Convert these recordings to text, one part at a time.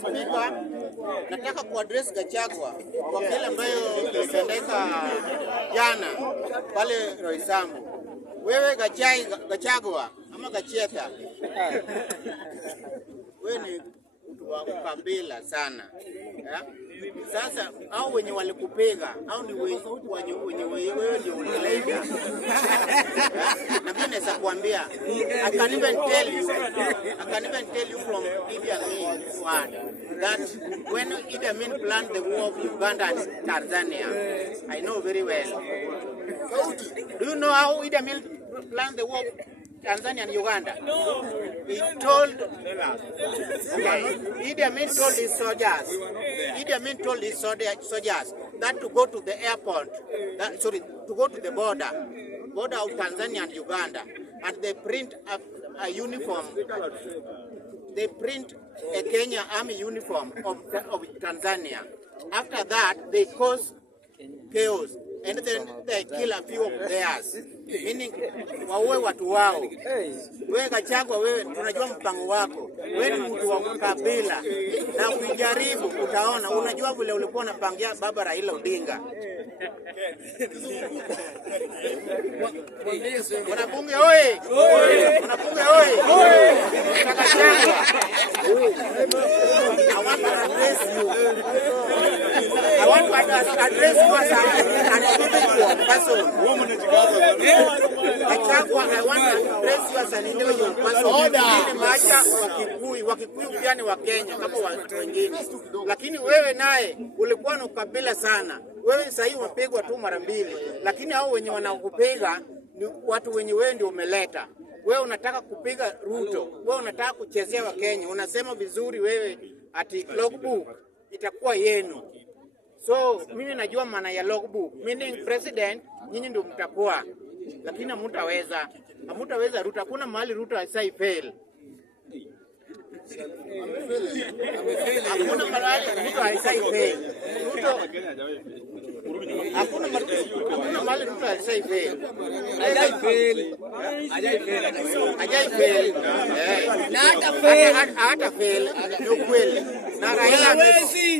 Spika, nataka kuaddress Gachagua kwa kile ambayo kilitendeka jana pale Roysambu. Wewe Gachagua ama Gacheta, wewe ni mtu wa ukabila sana. Sasa au wenye walikupiga au ni wenye wewe ndio ulileta. Na mimi naweza kuambia I can even tell you from Idi Amin word that when Idi Amin planned the war of Uganda and Tanzania, I know very well. Do you know how Idi Amin planned the war of Tanzania and Uganda? He told Idi Amin told his soldiers that to go to the airport, to go to the border of Tanzania and Uganda, and they print a uniform. They print a Kenya Army uniform of Tanzania. After that, they cause chaos. And then they kill a few of theirs. Meaning, wawe watu wao. Wewe Gachagua, wewe tunajua mpango wako. Wewe ni mtu wa kabila. Na ukijaribu utaona, unajua vile ulikuwa unapangia baba Raila Odinga. Wanabunge oye! Wanabunge oye! I want to address you as an individual person. I want to address you as an individual person. Wakikuyu pia ni wa Kenya kama watu wengine. Lakini wewe naye ulikuwa na ukabila sana. Wewe sasa hivi umepigwa tu mara mbili. Lakini hao wenye wanakupiga ni watu wenye wewe ndio umeleta. Wewe unataka kupiga Ruto. Wewe unataka kuchezea wa Kenya. Unasema vizuri wewe ati logbook itakuwa yenu. So mimi najua maana ya logbook, meaning president nyinyi ndio mtakuwa, lakini hamtaweza Ruto. Hakuna mahali Ruto haisai fail. Hakuna mahali Ruto haisai fail. Hakuna mahali Ruto haisai fail. Ajai fail. Na hata fail ni ukweli.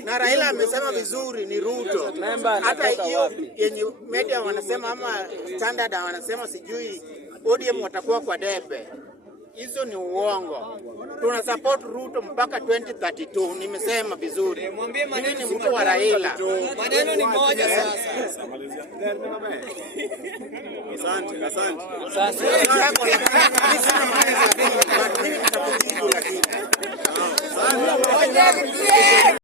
Na Raila amesema vizuri ni Ruto. Hata hiyo yenye media wanasema ama Standard wanasema sijui ODM watakuwa kwa debe. Hizo ni uongo. Tuna support Ruto mpaka 2032. Nimesema vizuri. Mimi ni mtu wa Raila. Maneno ni moja sasa. Asante. Mimi nitakujibu lakini.